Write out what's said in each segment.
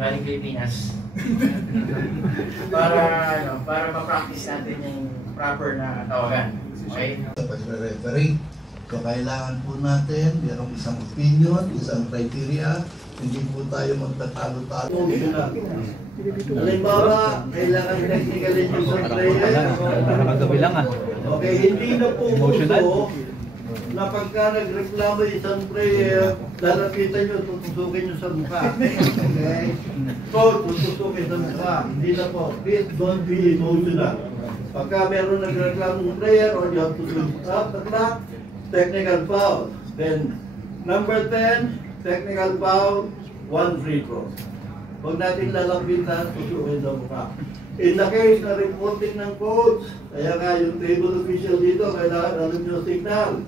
galing Pilipinas. para ma-practice natin yung proper na tawagan. Okay? Pag-referee, so kailangan po natin, mayroong isang opinion, isang criteria, hindi po tayo magtatalo-talo. Halimbawa, kailangan technically yung isang player. Nakagabi lang Okay, hindi na po uso na pagka nagreklamo isang player, lalapitan nyo, tutusukin nyo sa mukha. Okay? Coach, tutusukin sa mukha. Hindi na po. Please don't be emotional. Pagka meron nagreklamo ng player or you have to stop the clock, technical foul. Then, number 10, technical foul, 1 free throw. Huwag natin lalapitan, tutusukin sa mukha. In the case na reporting ng coach, kaya nga yung table official dito, kailangan alam nyo signal.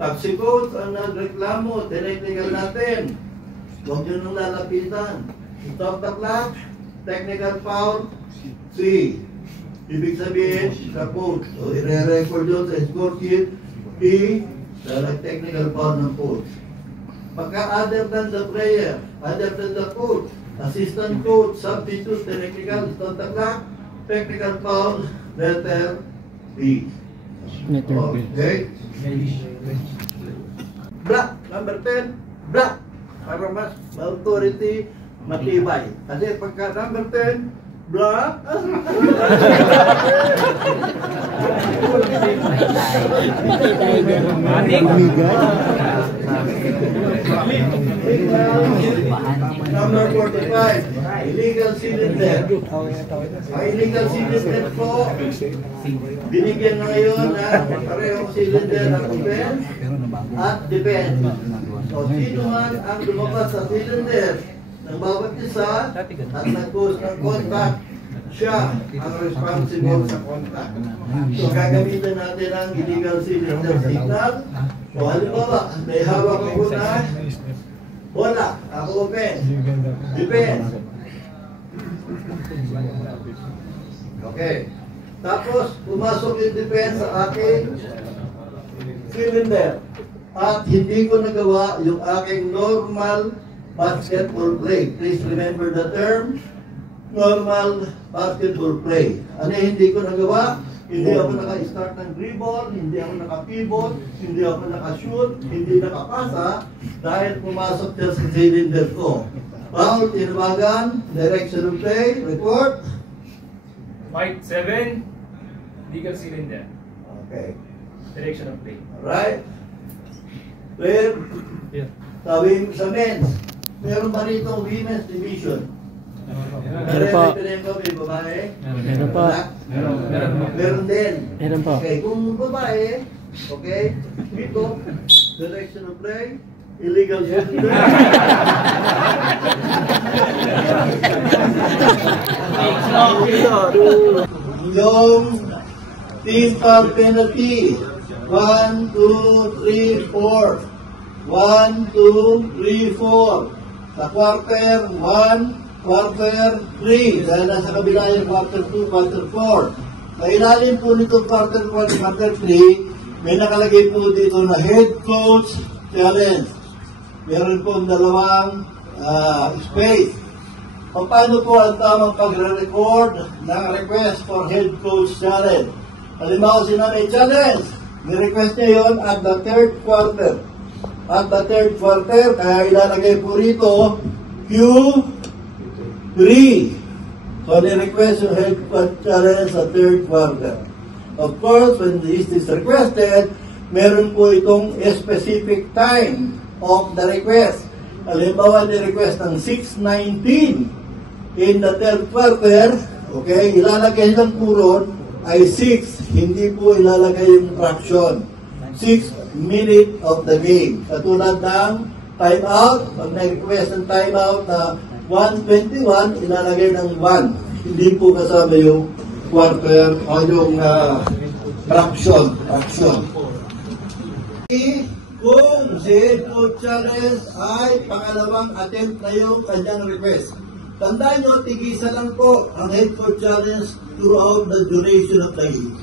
Pag si coach ang nagreklamo, tineknikal natin. Huwag nyo nang lalapitan. Stop the clock, technical foul, 3. Ibig sabihin, sa coach. So, i-record yun sa score sheet, technical foul ng coach. Pagka other than the player, other than the coach, assistant coach, substitute, technical, stop the clock, technical foul, letter B. Okay? Black, number 10, black. Para mas authority, matibay. Kasi pagka number 10, black. Number 45, illegal cylinder. Ang illegal cylinder po, binigyan na ngayon na parehong cylinder ng offense at defense. So, sino man ang lumabas sa cylinder ng bawat isa at nag-cause ng contact, siya ang responsible sa contact. So, gagamitin natin ang illegal cylinder signal. So, halimbawa, may hawak ako na bola, ako offense, defense. Okay. Tapos, pumasok yung defense sa aking cylinder. At hindi ko nagawa yung aking normal basketball play. Please remember the term, normal basketball play. Ano hindi ko nagawa? Hindi ako naka-start ng dribble, hindi ako naka-pivot, hindi ako naka-shoot, hindi nakapasa dahil pumasok siya sa cylinder ko. Foul, tinawagan, direction of play, report. White 7, legal cylinder. Okay. Direction of play. Alright. Clear? Yeah. Sabi sa men's, meron ba rito women's division? Meron po. May babae? Meron po. Meron din. Meron po. Okay, kung babae, okay, dito, direction of play, illegal cylinder. Yung team foul penalty. 1, 2, 3, 4. 1, 2, 3, 4. Sa quarter 1, quarter 3. Dahil nasa kabila yung quarter 2, quarter 4. Sa ilalim po nito quarter 1, quarter 3, may nakalagay po dito na head coach challenge. Meron po dalawang space. Paano po ang tamang pagre-record ng request for head coach challenge? Halimbawa may challenge. Ni-request niya yun at the third quarter. At the third quarter, kaya ilalagay po rito Q3. So, ni-request yung head coach challenge sa third quarter. Of course, when this is requested, meron po itong specific time of the request. Halimbawa, ni-request ng 6:19 in the third quarter, okay, ilalagay ng puron ay 6, hindi po ilalagay yung fraction. 6 minutes of the game. Katulad ng timeout, pag na-request ng timeout na 1:21, ilalagay ng 1. Hindi po kasama yung quarter o yung fraction. Kung si head coach challenge ay pangalawang attempt na yung kanyang request. Tandaan nyo, tigisa lang po ang head coach challenge throughout the duration of the game.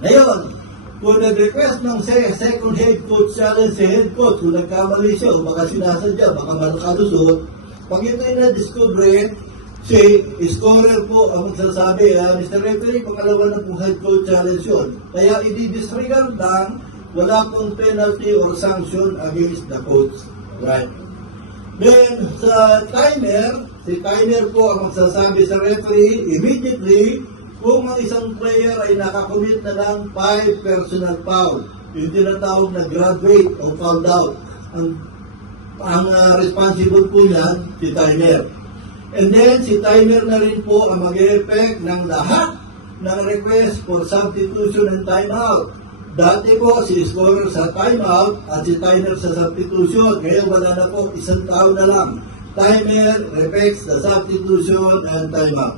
Ngayon, kung nag-request ng second head coach challenge si head coach, kung nagkamali siya o baka sinasadya, baka malakalusot, Pag ito'y na-discover, si scorer po ang magsasabi, Mr. Referee, pangalawa na pong head coach challenge yun. Kaya i-disregard lang, wala pong penalty or sanction against the coach. Right? Then, sa timer, si timer po ang magsasabi sa referee immediately kung ang isang player ay nakakommit na ng 5 personal foul. Yung tinatawag na graduate o fouled out. Ang responsible po yan, si timer. And then, si timer na rin po ang mag-e-effect ng lahat ng request for substitution and timeout. Dati po, si scorer sa timeout at si timer sa substitution. Ngayon, wala na po, isang tao na lang. Timer effects the substitution and timeout.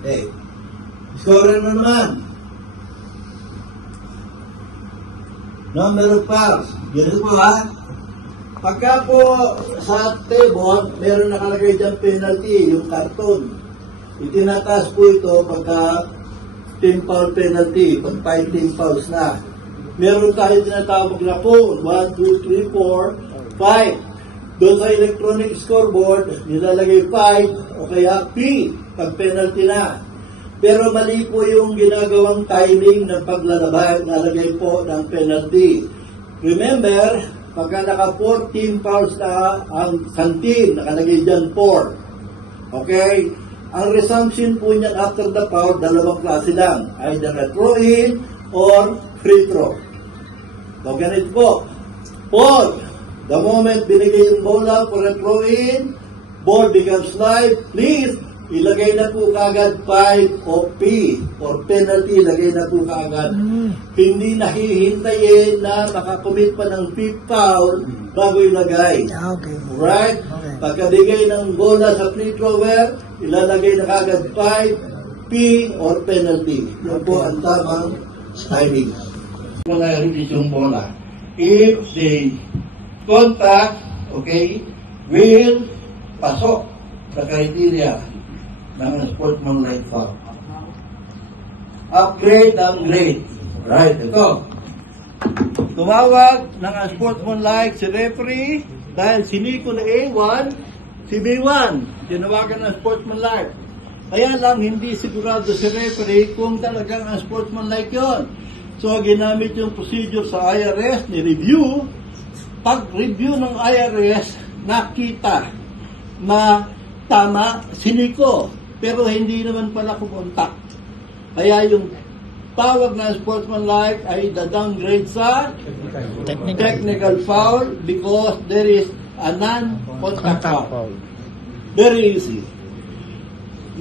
Okay. Scorer na naman. Number of fouls. Ganito po ha. Pagka po sa table, meron nakalagay dyan penalty, yung karton. Itinataas po ito pagka team foul penalty, pag 5 team fouls na. Meron tayo tinatawag na phone, 1, 2, 3, 4, 5. Doon sa electronic scoreboard, nilalagay 5 o kaya P pag penalty na. Pero mali po yung ginagawang timing ng paglalabay, nalagay po ng penalty. Remember, pagka naka 4 team fouls na ang isang team, nakalagay dyan 4. Okay? Ang resumption po niyan after the foul, dalawang klase lang. Either a throw-in or free throw. So, ganito po. Paul, the moment binigay yung bola for a throw-in, ball becomes live, please, ilagay na po kaagad 5 o P or penalty, ilagay na po kaagad. Hindi nahihintayin na makakomit pa ng 5th foul bago ilagay. Okay. Right? Okay. Pagkabigay ng bola sa free thrower, ilalagay na kaagad 5 P or penalty. Yan po ang tamang timing. Wala release yung bola. If they contact, okay, will pasok sa criteria ng sportsmanlike foul. Upgrade, downgrade. Right, ito. Tumawag ng sportsmanlike si referee dahil siniko na A1, si B1. Tinawagan ng sportsmanlike. Kaya lang, hindi sigurado si referee kung talagang ang sportsmanlike yon. So, ginamit yung procedure sa IRS, ni-review. Pag-review ng IRS, nakita na tama, siniko. Pero hindi naman pala kumontak. Kaya yung tawag na sportsmanlike ay downgrade sa technical foul because there is a non-contact foul. Very easy.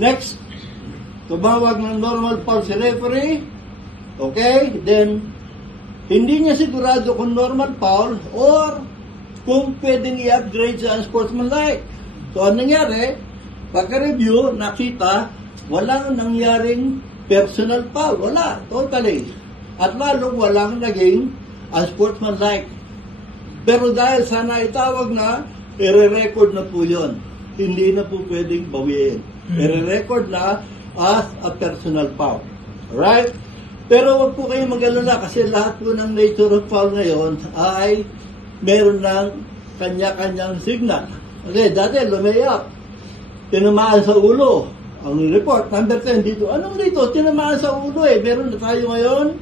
Next, tumawag ng normal foul si referee. Okay? Then, hindi niya sigurado kung normal foul or kung pwedeng i-upgrade sa sportsmanlike. So, anong nangyari? Pagka-review, nakita, walang nangyaring personal foul. Wala, totally. At lalong walang naging unsportsmanlike. Pero dahil sana itawag na, i-record na po yun. Hindi na po pwedeng bawiin. I-record na as a personal foul. Alright? Pero wag po kayo mag-alala kasi lahat po ng nature of foul ngayon ay meron ng kanya-kanyang signal. Okay, dati lumayap. Tinamaan sa ulo. Ang report, number 10 dito. Anong dito? Tinamaan sa ulo eh. Meron na tayo ngayon.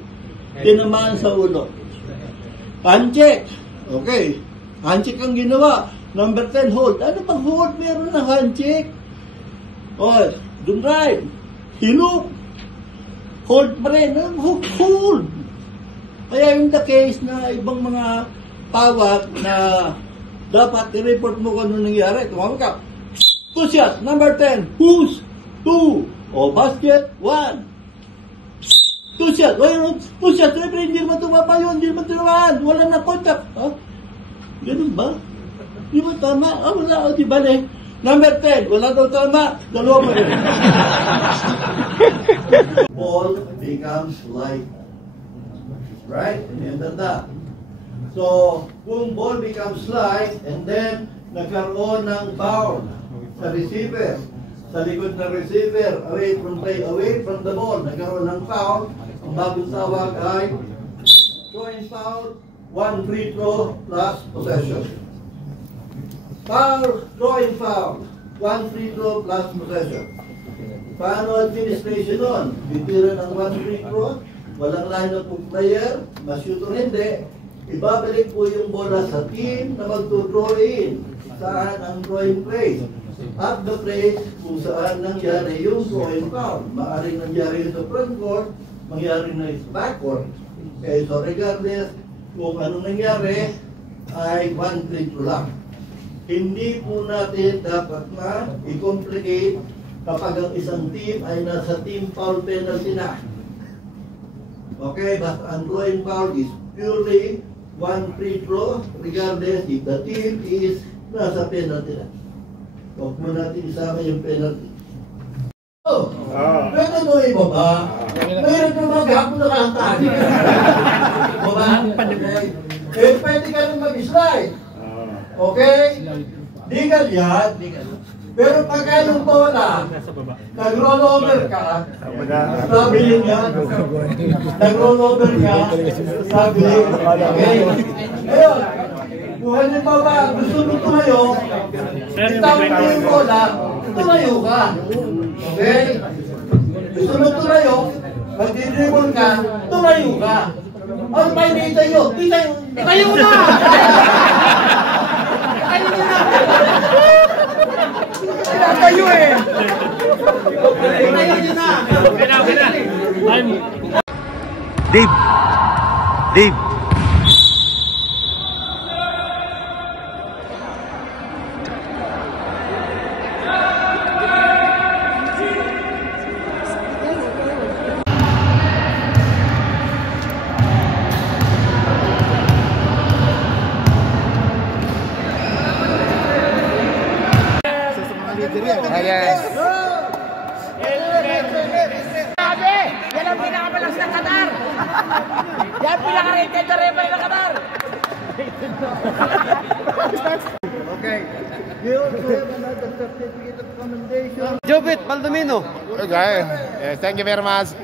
Tinamaan sa ulo. Handshake. Okay. Handshake ang ginawa. Number 10, hold. Ano pang hold? Meron na handshake. Oh, don't drive. Hinuk. Hold pa rin. Hold. Kaya yung the case na ibang mga tawag na dapat i-report mo kung ano nangyari. Tumawag ka. Push shot, number 10. Push. 2. O basket. 1. Push shot. Push shot. Siyempre, hindi naman tumapa yun. Hindi naman tumamaan. Wala na contact. Huh? Ganun ba? Di ba tama? Wala. O, di ba eh? Number 10. Wala daw tama. Dalawa mo rin. Ball becomes light. Right? Remember that. So, kung ball becomes light and then nagkaroon ng foul sa receiver, sa likod ng receiver, away from the ball, nagkaroon ng foul, ang bagong tawag ay throwing foul, 1 free throw plus possession. Foul, drawing foul. 1 free throw plus possession. Paano administration nun? Bitiran ng 1 free throw, walang line-up of player, ma-shoot o hindi, ibabalik po yung bola sa team na magto-draw in. Saan ang drawing place? At the place kung saan nangyari yung drawing foul. Maaaring nangyari sa front court, mangyari na sa back court. Okay, so regardless kung anong nangyari, ay 1 free throw lang. Hindi po natin dapat na i-complicate kapag ang isang team ay nasa team foul penalty na. Okay, but ang drawing foul is purely 1 free throw regardless if the team is nasa penalty na. Huwag mo natin isama yung penalty. Oh, pwede mo ibaba. Mayroon yung mga gapon na kalantaan. Baba? Okay. Eh, pwede ka rin mag-slide. Okay? Legal yan. Pero pagka yung bola, nag-roll over ka, sabi yun yan, nag-roll over ka, sabi yun, okay? Ayun, kung halimbawa gusto mo tumayo, itawin mo yung bola, tumayo ka. Okay? Gusto mo tumayo, magdi-dribble ka, tumayo ka. Ang may itayo, itayo na! Tayo eh! Itayo na! Dave! Sabi, yan ang pinakamalas ng Qatar. Yan pinaka-rated na referee ng Qatar. Okay. We also have another certificate of commendation. Jobit Baldomino. Okay, thank you very much.